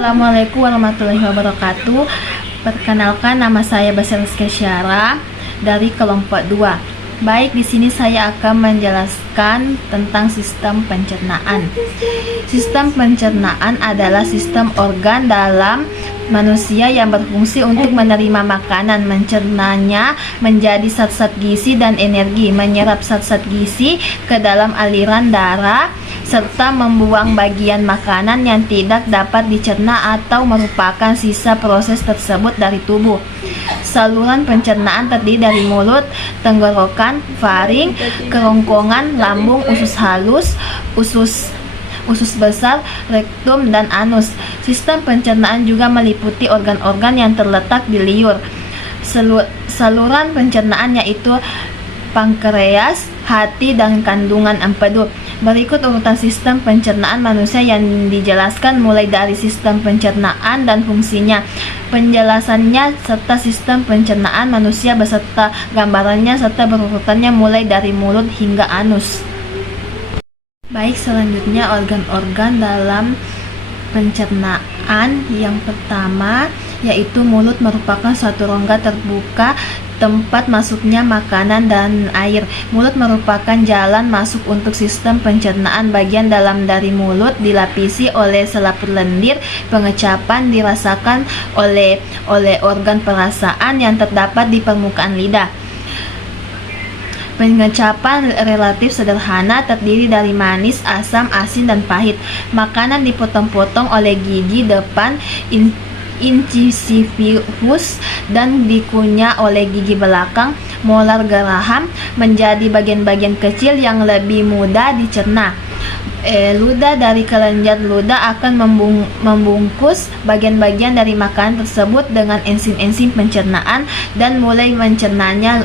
Assalamualaikum warahmatullahi wabarakatuh. Perkenalkan, nama saya Basel Syara dari kelompok 2. Baik, di sini saya akan menjelaskan tentang sistem pencernaan. Sistem pencernaan adalah sistem organ dalam manusia yang berfungsi untuk menerima makanan, mencernanya menjadi zat-zat gizi dan energi, menyerap zat-zat gizi ke dalam aliran darah, serta membuang bagian makanan yang tidak dapat dicerna atau merupakan sisa proses tersebut dari tubuh. Saluran pencernaan terdiri dari mulut, tenggorokan, faring, kerongkongan, lambung, usus halus, usus besar, rektum, dan anus. Sistem pencernaan juga meliputi organ-organ yang terletak di liur. Saluran pencernaan yaitu pankreas, hati, dan kandungan empedu. Berikut urutan sistem pencernaan manusia yang dijelaskan mulai dari sistem pencernaan dan fungsinya, penjelasannya, serta sistem pencernaan manusia beserta gambarannya serta berurutannya mulai dari mulut hingga anus. Baik, selanjutnya organ-organ dalam pencernaan. Yang pertama yaitu mulut merupakan suatu rongga terbuka tempat masuknya makanan dan air. Mulut merupakan jalan masuk untuk sistem pencernaan. Bagian dalam dari mulut dilapisi oleh selaput lendir. Pengecapan dirasakan oleh organ perasaan yang terdapat di permukaan lidah. Pengecapan relatif sederhana, terdiri dari manis, asam, asin, dan pahit. Makanan dipotong-potong oleh gigi depan incisivus dan dikunyah oleh gigi belakang molar geraham menjadi bagian-bagian kecil yang lebih mudah dicerna. Ludah dari kelenjar ludah akan membungkus bagian-bagian dari makanan tersebut dengan enzim-enzim pencernaan dan mulai mencernanya.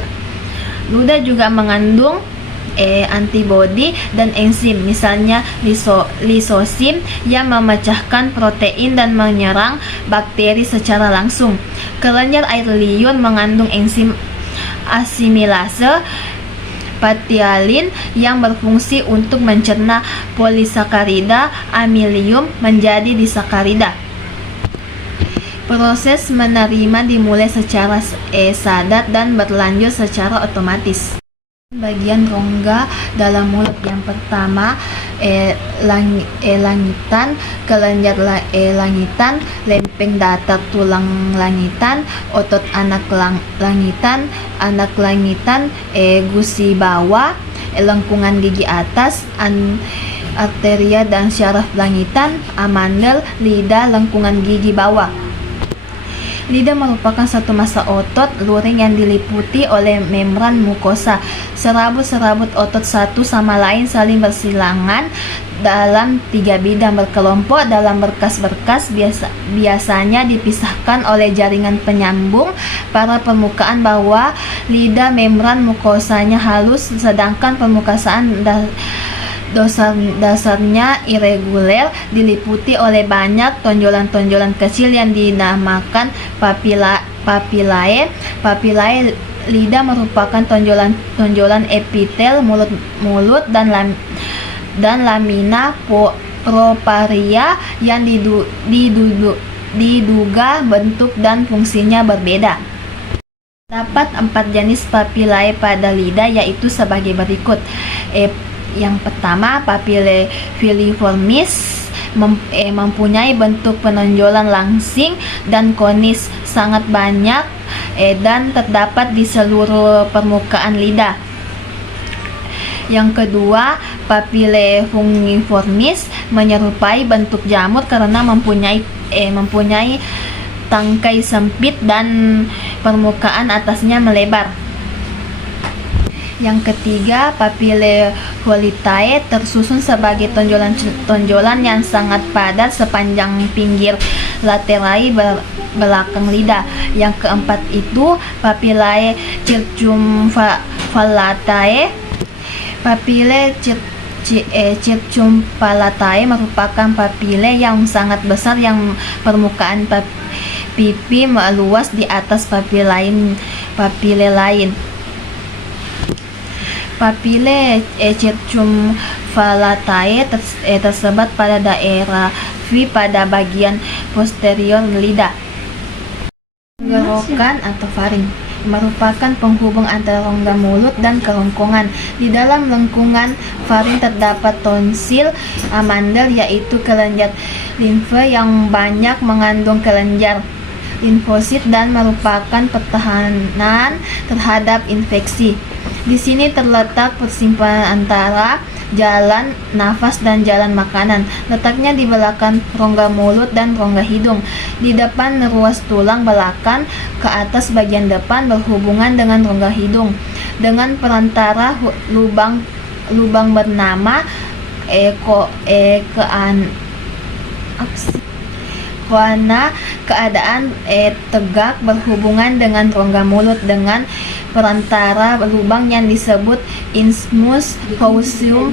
Ludah juga mengandung antibodi dan enzim, misalnya lisosim yang memecahkan protein dan menyerang bakteri secara langsung. Kelenjar air liur mengandung enzim asimilase patialin yang berfungsi untuk mencerna polisakarida amilium menjadi disakarida. Proses menerima dimulai secara sadar dan berlanjut secara otomatis. Bagian rongga dalam mulut yang pertama langitan, kelenjar langitan, lempeng datar tulang langitan, otot anak langitan, gusi bawah, lengkungan gigi atas, arteria dan syaraf langitan, amandel, lidah, lengkungan gigi bawah. Lidah merupakan satu massa otot luring yang diliputi oleh membran mukosa. Serabut-serabut otot satu sama lain saling bersilangan dalam 3 bidang berkelompok dalam berkas-berkas, biasanya dipisahkan oleh jaringan penyambung pada permukaan bawah. Lidah membran mukosanya halus, sedangkan permukaan dasarnya irreguler, diliputi oleh banyak tonjolan-tonjolan kecil yang dinamakan papillae. Papillae lidah merupakan tonjolan epitel mulut dan lamina proparia yang diduga bentuk dan fungsinya berbeda. Terdapat 4 jenis papillae pada lidah, yaitu sebagai berikut. Yang pertama, papillae filiformis mempunyai bentuk penonjolan langsing dan konis, sangat banyak dan terdapat di seluruh permukaan lidah. Yang kedua, papillae fungiformis menyerupai bentuk jamur karena mempunyai tangkai sempit dan permukaan atasnya melebar. Yang ketiga, papillae volitae tersusun sebagai tonjolan yang sangat padat sepanjang pinggir laterae belakang lidah. Yang keempat itu papillae circumvallatae. Papillae circumvallatae merupakan papillae yang sangat besar yang permukaan pipi meluas di atas papillae lain. Papillae circumvallatae tersebar pada daerah V pada bagian posterior lidah. Tenggorokan atau faring merupakan penghubung antara rongga mulut dan kerongkongan. Di dalam lengkungan faring terdapat tonsil, amandel yaitu kelenjar limfe yang banyak mengandung kelenjar limfosit dan merupakan pertahanan terhadap infeksi. Di sini terletak persimpangan antara jalan nafas dan jalan makanan. Letaknya di belakang rongga mulut dan rongga hidung. Di depan ruas tulang belakang ke atas bagian depan berhubungan dengan rongga hidung dengan perantara lubang bernama koana. Keadaan tegak berhubungan dengan rongga mulut dengan perantara lubang yang disebut isthmus causium.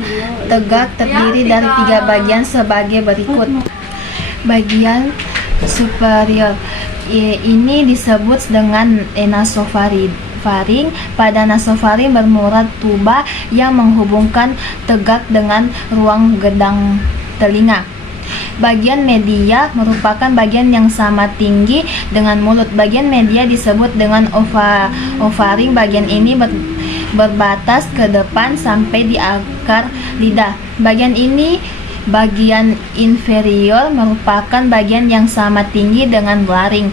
Tegak terdiri dari 3 bagian sebagai berikut. Bagian superior ini disebut dengan nasofaring. Pada nasofaring bermuara tuba yang menghubungkan tegak dengan ruang gedang telinga. Bagian media merupakan bagian yang sama tinggi dengan mulut. Bagian media disebut dengan ovaring. Bagian ini berbatas ke depan sampai di akar lidah. Bagian inferior merupakan bagian yang sama tinggi dengan laring.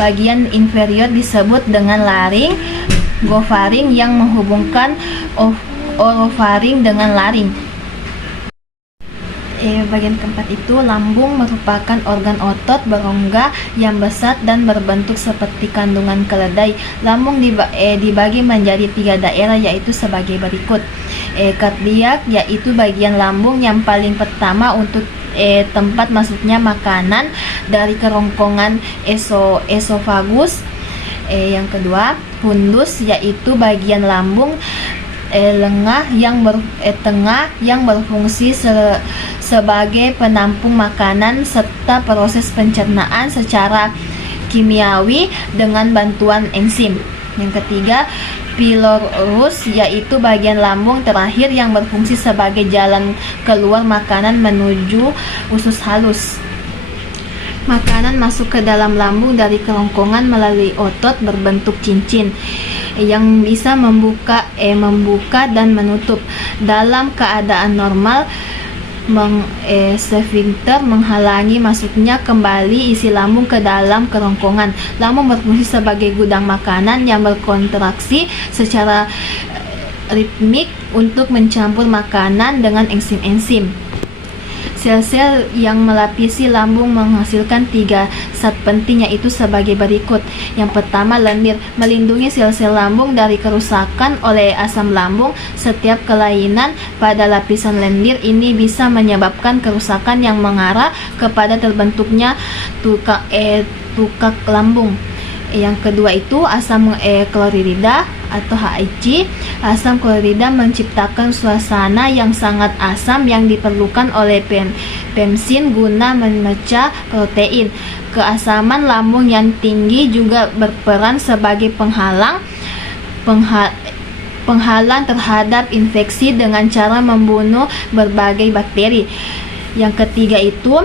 Bagian inferior disebut dengan laring. Gofaring yang menghubungkan orofaring dengan laring. Bagian keempat itu lambung merupakan organ otot berongga yang besar dan berbentuk seperti kandungan keledai. Lambung dibagi menjadi 3 daerah yaitu sebagai berikut. Kardiak yaitu bagian lambung yang paling pertama untuk tempat masuknya makanan dari kerongkongan esofagus. Yang kedua, fundus yaitu bagian lambung tengah yang berfungsi sebagai penampung makanan serta proses pencernaan secara kimiawi dengan bantuan enzim. Yang ketiga, pylorus yaitu bagian lambung terakhir yang berfungsi sebagai jalan keluar makanan menuju usus halus. Makanan masuk ke dalam lambung dari kerongkongan melalui otot berbentuk cincin yang bisa membuka dan menutup. Dalam keadaan normal, sfinkter menghalangi masuknya kembali isi lambung ke dalam kerongkongan. Lambung berfungsi sebagai gudang makanan yang berkontraksi secara ritmik untuk mencampur makanan dengan enzim-enzim. Sel-sel yang melapisi lambung menghasilkan 3 zat penting yaitu sebagai berikut. Yang pertama, lendir melindungi sel-sel lambung dari kerusakan oleh asam lambung. Setiap kelainan pada lapisan lendir ini bisa menyebabkan kerusakan yang mengarah kepada terbentuknya tukak lambung. Yang kedua itu asam klorida atau HIG. Asam klorida menciptakan suasana yang sangat asam yang diperlukan oleh pemsin guna memecah protein. Keasaman lambung yang tinggi juga berperan sebagai penghalang terhadap infeksi dengan cara membunuh berbagai bakteri. Yang ketiga itu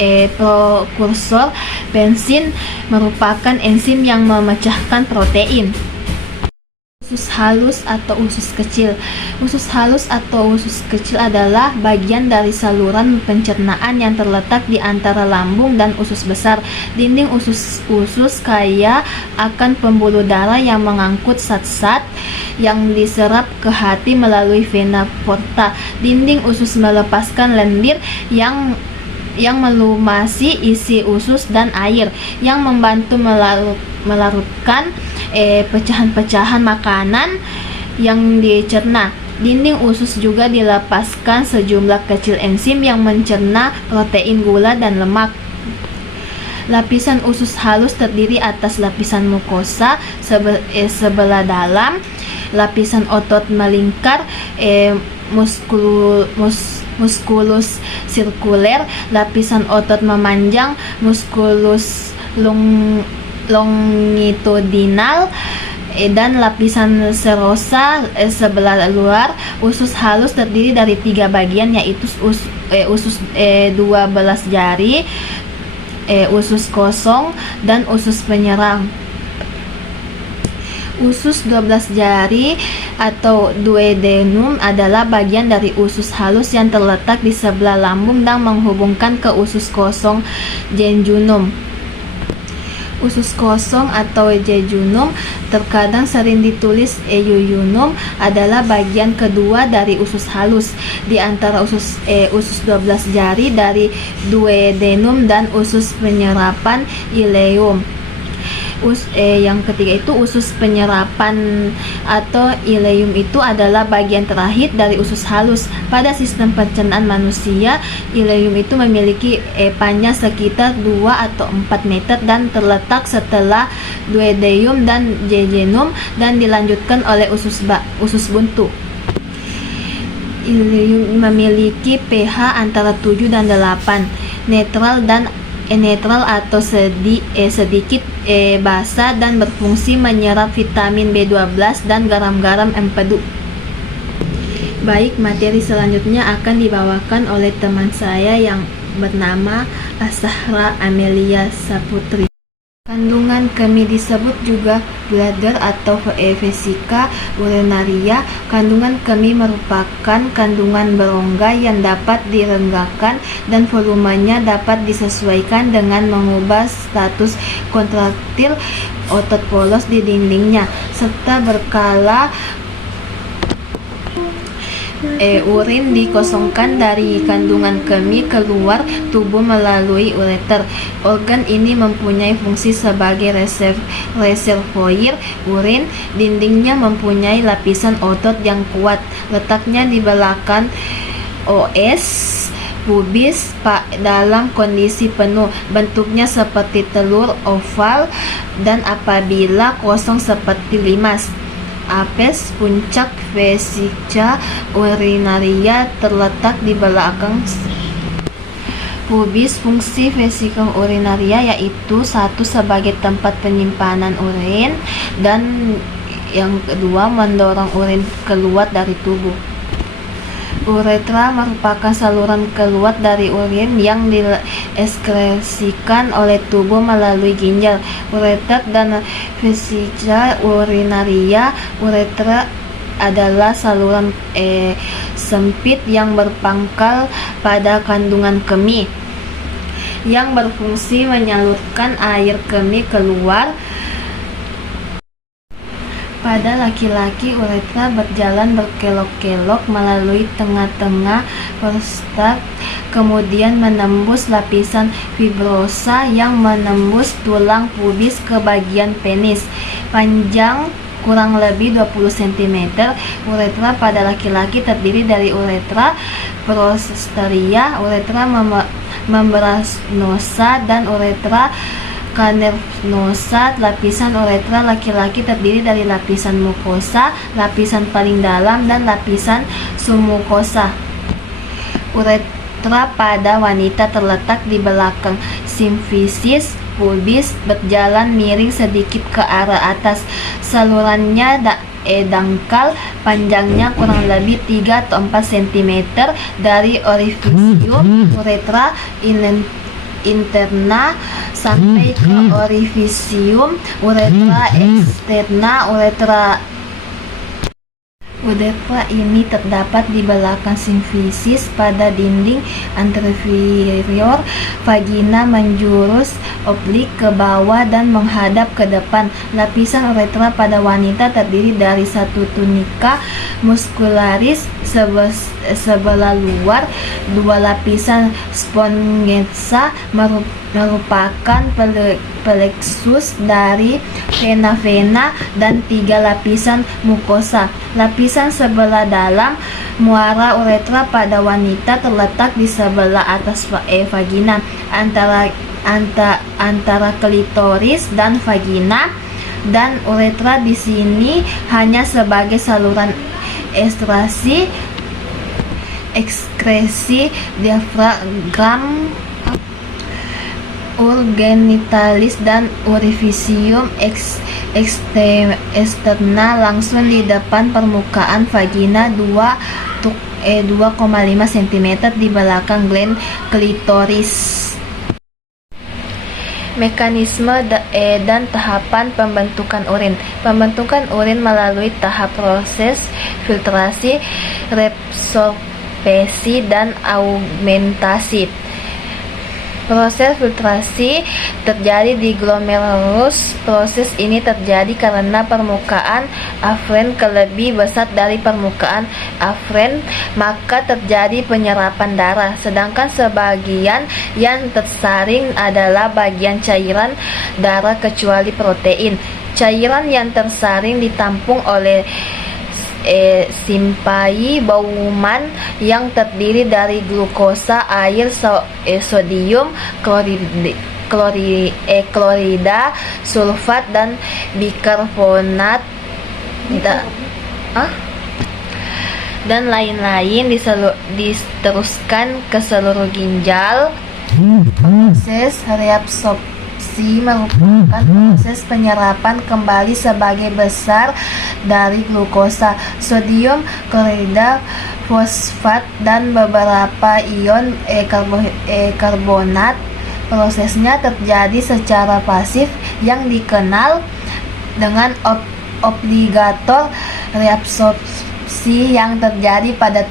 prekursor bensin merupakan enzim yang memecahkan protein. Usus halus atau usus kecil. Usus halus atau usus kecil adalah bagian dari saluran pencernaan yang terletak di antara lambung dan usus besar. Dinding usus kaya akan pembuluh darah yang mengangkut zat-zat yang diserap ke hati melalui vena porta. Dinding usus melepaskan lendir yang melumasi isi usus dan air yang membantu melarutkan pecahan-pecahan makanan yang dicerna. Dinding usus juga dilepaskan sejumlah kecil enzim yang mencerna protein, gula, dan lemak. Lapisan usus halus terdiri atas lapisan mukosa sebelah dalam, lapisan otot melingkar musculus sirkuler, lapisan otot memanjang musculus longitudinal, dan lapisan serosa sebelah luar. Usus halus terdiri dari 3 bagian yaitu usus 12 jari, usus kosong dan usus penyerang. Usus 12 jari atau duodenum adalah bagian dari usus halus yang terletak di sebelah lambung dan menghubungkan ke usus kosong jejunum. Usus kosong atau jejunum, terkadang sering ditulis jejunum, adalah bagian kedua dari usus halus di antara usus 12 jari dari duodenum dan usus penyerapan ileum. Yang ketiga itu usus penyerapan atau ileum itu adalah bagian terakhir dari usus halus. Pada sistem pencernaan manusia, ileum itu memiliki panjang sekitar 2 atau 4 meter dan terletak setelah duodenum dan jejunum dan dilanjutkan oleh usus buntu. Ileum memiliki pH antara 7 dan 8, netral atau sedikit basa dan berfungsi menyerap vitamin B12 dan garam-garam empedu. Baik, materi selanjutnya akan dibawakan oleh teman saya yang bernama Azahra Amelia Saputri. Kandungan kemih disebut juga bladder atau vesika urinaria. Kandungan kemih merupakan kandungan berongga yang dapat direnggakan dan volumenya dapat disesuaikan dengan mengubah status kontraktil otot polos di dindingnya, serta berkala urin dikosongkan dari kandungan kemih keluar tubuh melalui ureter. Organ ini mempunyai fungsi sebagai reservoir urin. Dindingnya mempunyai lapisan otot yang kuat, letaknya di belakang os pubis dalam kondisi penuh. Bentuknya seperti telur oval dan apabila kosong seperti limas. Apes puncak vesika urinaria terletak di belakang pubis. Fungsi vesika urinaria yaitu satu, sebagai tempat penyimpanan urin, dan yang kedua mendorong urin keluar dari tubuh. Uretra merupakan saluran keluar dari urin yang dieskresikan oleh tubuh melalui ginjal. Ureter dan vesika urinaria. Uretra adalah saluran sempit yang berpangkal pada kandungan kemih yang berfungsi menyalurkan air kemih keluar. Pada laki-laki, uretra berjalan berkelok-kelok melalui tengah-tengah prostat, kemudian menembus lapisan fibrosa yang menembus tulang pubis ke bagian penis. Panjang kurang lebih 20 cm. Uretra pada laki-laki terdiri dari uretra prostaria, uretra membranosa, dan uretra cavernosa. Lapisan uretra laki-laki terdiri dari lapisan mukosa, lapisan paling dalam, dan lapisan submukosa. Uretra pada wanita terletak di belakang simfisis pubis, berjalan miring sedikit ke arah atas. Salurannya dangkal, panjangnya kurang lebih 3 atau 4 cm dari orifisium uretra interna sampai ke orifisium uretra eksterna. Uretra ini terdapat di belakang simfisis pada dinding anterior. Vagina menjurus oblik ke bawah dan menghadap ke depan. Lapisan uretra pada wanita terdiri dari satu tunika muscularis sebelah luar, 2 lapisan spongenza merupakan plexus dari vena, dan 3 lapisan mukosa. Lapisan sebelah dalam muara uretra pada wanita terletak di sebelah atas vagina, antara klitoris dan vagina, dan uretra di sini hanya sebagai saluran ekskresi diafragma, urgenitalis, dan orifisium eksterna langsung di depan permukaan vagina, 2,5 cm di belakang gland klitoris. Mekanisme dan tahapan pembentukan urin. Pembentukan urin melalui tahap proses filtrasi, reabsorpsi, dan augmentasi. Proses filtrasi terjadi di glomerulus. Proses ini terjadi karena permukaan afren lebih besar dari permukaan afren, maka terjadi penyerapan darah. Sedangkan sebagian yang tersaring adalah bagian cairan darah kecuali protein. Cairan yang tersaring ditampung oleh simpai Bowman yang terdiri dari glukosa, air, sodium klorida, sulfat, dan bikarbonat dan lain-lain diteruskan ke seluruh ginjal. Proses reabsorpsi merupakan proses penyerapan kembali sebagai besar dari glukosa, sodium klorida, fosfat, dan beberapa ion karbonat. Prosesnya terjadi secara pasif yang dikenal dengan obligator reabsorpsi yang terjadi pada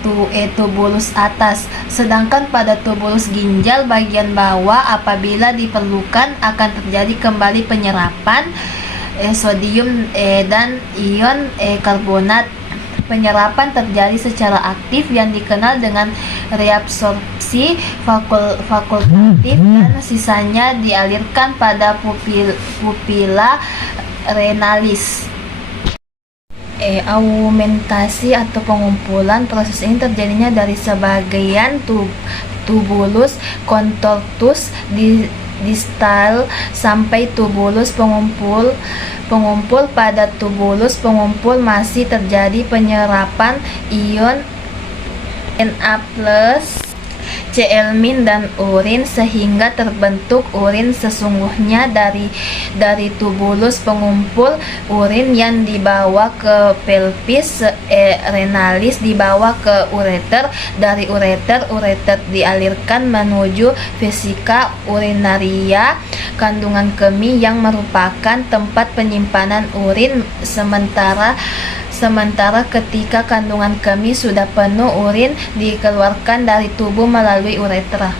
tubulus atas, sedangkan pada tubulus ginjal bagian bawah apabila diperlukan akan terjadi kembali penyerapan sodium dan ion karbonat. Penyerapan terjadi secara aktif yang dikenal dengan reabsorpsi fakultatif, dan sisanya dialirkan pada pupila renalis. Augmentasi atau pengumpulan. Proses ini terjadinya dari sebagian tubulus contortus distal sampai tubulus pengumpul. Pada tubulus pengumpul masih terjadi penyerapan ion Na+, Cl- dan urin sehingga terbentuk urin sesungguhnya dari tubulus pengumpul. Urin yang dibawa ke pelvis renalis dibawa ke ureter. Dari ureter dialirkan menuju vesika urinaria, kandungan kemih yang merupakan tempat penyimpanan urin. Sementara ketika kandungan kemih sudah penuh, urin dikeluarkan dari tubuh melalui uretra.